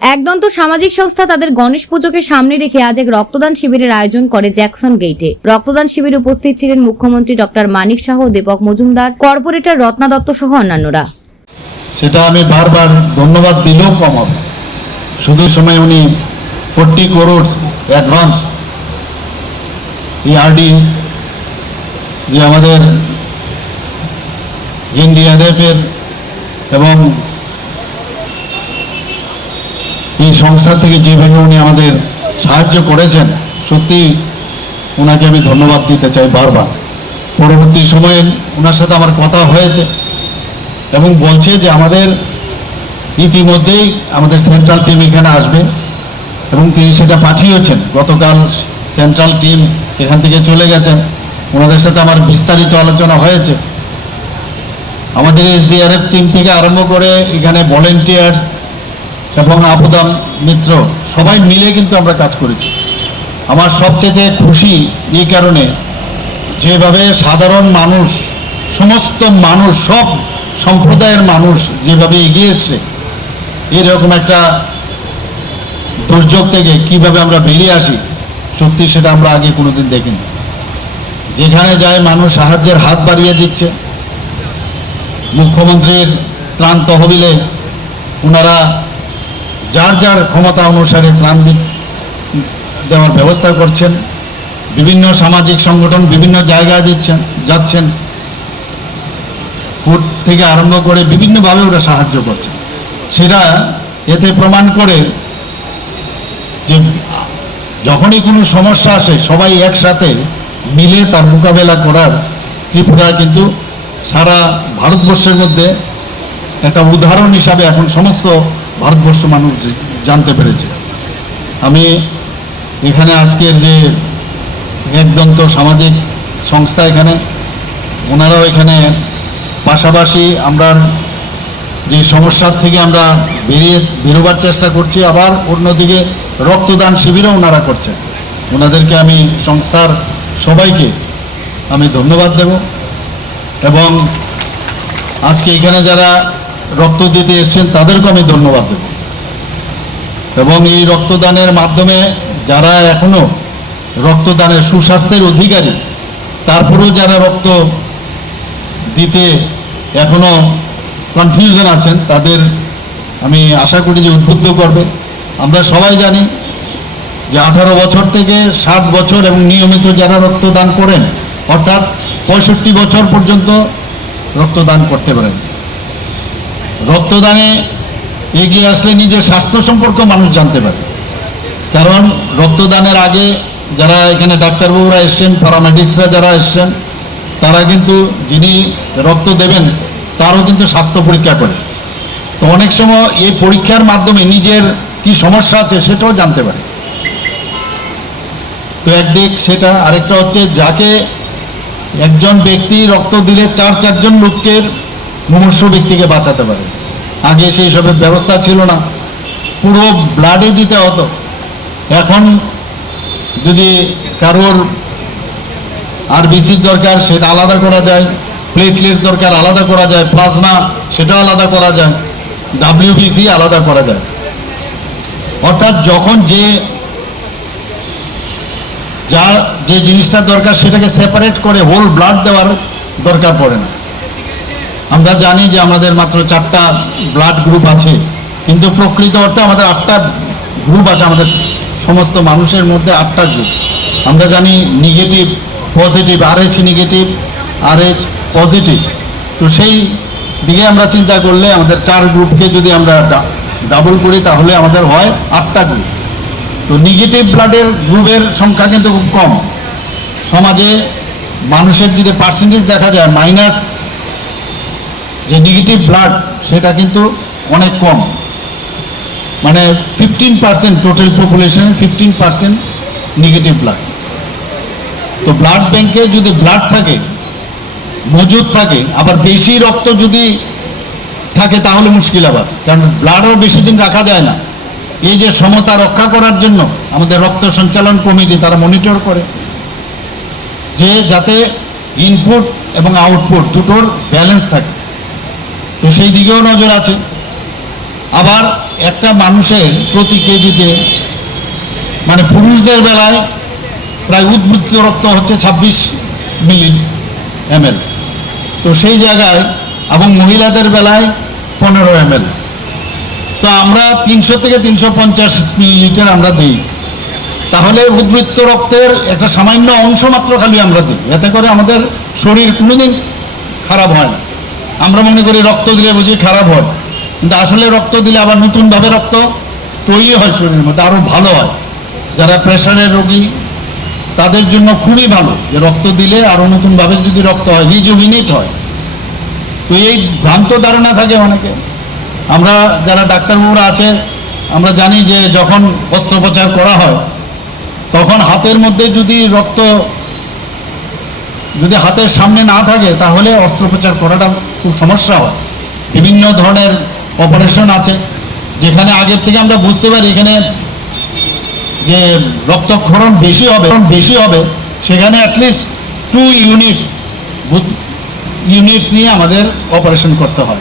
একদন্ত সামাজিক সংস্থা তাদের গণেশ পুজোকে সামনে রেখে আজ এক রক্তদান শিবিরের আয়োজন করে জ্যাকসন গেটে। রক্তদান শিবিরে উপস্থিত ছিলেন মুখ্যমন্ত্রী ডক্টর মানিক সাহ, দীপক মজুমদার, কর্পোরেটর রত্না দত্ত সহ অন্যান্যরা। সেটা আমি বারবার ধন্যবাদ দিলেও কম হবে। শুধু সময় উনি 40 crore অ্যাডভান্স আরডি যে আমাদের এনডিআরএফের এবং এই সংস্থা থেকে যেভাবে উনি আমাদের সাহায্য করেছেন, সত্যি ওনাকে আমি ধন্যবাদ দিতে চাই বারবার। পরবর্তী সময়ে ওনার সাথে আমার কথা হয়েছে এবং বলছে যে আমাদের ইতিমধ্যেই আমাদের সেন্ট্রাল টিম এখানে আসবে এবং তিনি সেটা পাঠিয়েছেন। গতকাল সেন্ট্রাল টিম এখান থেকে চলে গেছেন, ওনাদের সাথে আমার বিস্তারিত আলোচনা হয়েছে। আমাদের এসডিআরএফ টিম থেকে আরম্ভ করে এখানে ভলেন্টিয়ার্স এবং আপদা মিত্র সবাই মিলে কিন্তু আমরা কাজ করেছি। আমার সবচেয়ে খুশি এই কারণে, যেভাবে সাধারণ মানুষ, সমস্ত মানুষ, সব সম্প্রদায়ের মানুষ যেভাবে এগিয়ে এসছে, এরকম একটা দুর্যোগ থেকে কিভাবে আমরা বেরিয়ে আসি, সত্যি সেটা আমরা আগে কোনোদিন দেখিনি। যেখানে যায় মানুষ সাহায্যের হাত বাড়িয়ে দিচ্ছে। মুখ্যমন্ত্রীর ত্রাণ তহবিলে ওনারা যার যার ক্ষমতা অনুসারে ত্রাণ দেওয়ার ব্যবস্থা করছেন। বিভিন্ন সামাজিক সংগঠন বিভিন্ন জায়গায় যাচ্ছেন, ফুড থেকে আরম্ভ করে বিভিন্নভাবে ওরা সাহায্য করছে। সেটা এতে প্রমাণ করে যে যখনই কোনো সমস্যা আসে সবাই একসাথে মিলে তার মোকাবেলা করার ত্রিপুরা কিন্তু সারা ভারতবর্ষের মধ্যে একটা উদাহরণ হিসাবে এখন সমস্ত ভারতবর্ষ মানুষ জানতে পেরেছে। আমি এখানে আজকের যে একদন্ত সামাজিক সংস্থা এখানে, ওনারাও এখানে পাশাপাশি আমরা যে সমস্যার থেকে আমরা বেরোবার চেষ্টা করছি, আবার অন্যদিকে রক্তদান শিবিরও ওনারা করছেন। ওনাদেরকে আমি সংস্থার সবাইকে আমি ধন্যবাদ দেব এবং আজকে এখানে যারা রক্ত দিতে এসছেন তাদেরকেও আমি ধন্যবাদ দেব। এবং এই রক্তদানের মাধ্যমে যারা এখনো রক্তদানের সুস্বাস্থ্যের অধিকারী, তারপরেও যারা রক্ত দিতে এখনো কনফিউশন আছেন, তাদের আমি আশা করি যে উদ্বুদ্ধ করবে। আমরা সবাই জানি যে 18 বছর থেকে 60 বছর এবং নিয়মিত যারা রক্তদান করেন, অর্থাৎ 65 বছর পর্যন্ত রক্তদান করতে পারেন। রক্তদানে এগিয়ে আসলে নিজের স্বাস্থ্য সম্পর্কে মানুষ জানতে পারে। কারণ রক্তদানের আগে যারা এখানে ডাক্তারবাবুরা এসছেন, প্যারামেডিক্সরা যারা এসছেন, তারা কিন্তু যিনি রক্ত দেবেন তারও কিন্তু স্বাস্থ্য পরীক্ষা করে। তো অনেক সময় এই পরীক্ষার মাধ্যমে নিজের কি সমস্যা আছে সেটাও জানতে পারে। তো একদিক সেটা, আরেকটা হচ্ছে যাকে একজন ব্যক্তি রক্ত দিলে 4 লোককে, মুমূর্ষু ব্যক্তিকে বাঁচাতে পারে। আগে সেই সবের ব্যবস্থা ছিল না, পুরো ব্লাডে দিতে হতো। এখন যদি কারোর আরবিসির দরকার সেটা আলাদা করা যায়, প্লেটলেটস দরকার আলাদা করা যায়, প্লাজমা সেটাও আলাদা করা যায়, ডাব্লিউবিসি আলাদা করা যায়। অর্থাৎ যখন যে জিনিসটা দরকার সেটাকে সেপারেট করে হোল ব্লাড দেওয়ার দরকার পড়ে না। আমরা জানি যে আমাদের মাত্র 4টা ব্লাড গ্রুপ আছে, কিন্তু প্রকৃত অর্থে আমাদের 8টা গ্রুপ আছে। আমাদের সমস্ত মানুষের মধ্যে 8টা গ্রুপ। আমরা জানি negative, positive, RH negative, RH positive. তো সেই দিকে আমরা চিন্তা করলে আমাদের 4 গ্রুপকে যদি আমরা ডাবল করি তাহলে আমাদের হয় 8টা গ্রুপ। তো নেগেটিভ ব্লাডের গ্রুপের সংখ্যা কিন্তু খুব কম। সমাজে মানুষের যদি পার্সেন্টেজ দেখা যায়, মাইনাস যে নেগেটিভ ব্লাড সেটা কিন্তু অনেক কম, মানে 15% টোটাল পপুলেশন 15% নেগেটিভ ব্লাড। তো ব্লাড ব্যাংকে যদি ব্লাড থাকে, মজুদ থাকে, আবার বেশি রক্ত যদি থাকে তাহলে মুশকিল আবার, কারণ ব্লাডও বেশি দিন রাখা যায় না। এই যে সমতা রক্ষা করার জন্য আমাদের রক্ত সঞ্চালন কমিটি তারা মনিটর করে যে যাতে ইনপুট এবং আউটপুট দুটোর ব্যালেন্স থাকে। তো সেই দিকেও নজর আছে। আবার একটা মানুষের প্রতি কেজিতে মানে পুরুষদের বেলায় প্রায় উদ্বৃত্ত রক্ত হচ্ছে 26 ml, তো সেই জায়গায় এবং মহিলাদের বেলায় 15 ml। তো আমরা 300 থেকে 350 মিলিলিটার আমরা দিই, তাহলে উদ্বৃত্ত রক্তের একটা সামান্য অংশ মাত্র খালি আমরা দিই, এতে করে আমাদের শরীর কোনোদিন খারাপ হয় না। আমরা মনে করি রক্ত দিলে বুঝি খারাপ হয়, কিন্তু আসলে রক্ত দিলে আবার নতুনভাবে রক্ত তৈরি হয় শরীরের মধ্যে, আরও ভালো হয়। যারা প্রেশারের রোগী তাদের জন্য খুবই ভালো যে রক্ত দিলে আরও নতুনভাবে যদি রক্ত হয়, রিজুভিনেট হয়। তো এই ভ্রান্ত ধারণা থাকে অনেকে। আমরা যারা ডাক্তারবাবুরা আছে আমরা জানি যে যখন অস্ত্রোপচার করা হয় তখন হাতের মধ্যে যদি রক্ত যদি হাতের সামনে না থাকে তাহলে অস্ত্রোপচার করাটা খুব সমস্যা হয়। বিভিন্ন ধরনের অপারেশন আছে যেখানে আগের থেকে আমরা বুঝতে পারি এখানে যে রক্তক্ষরণ বেশি হবে, সেখানে অ্যাটলিস্ট 2 ইউনিটস নিয়ে আমাদের অপারেশন করতে হয়।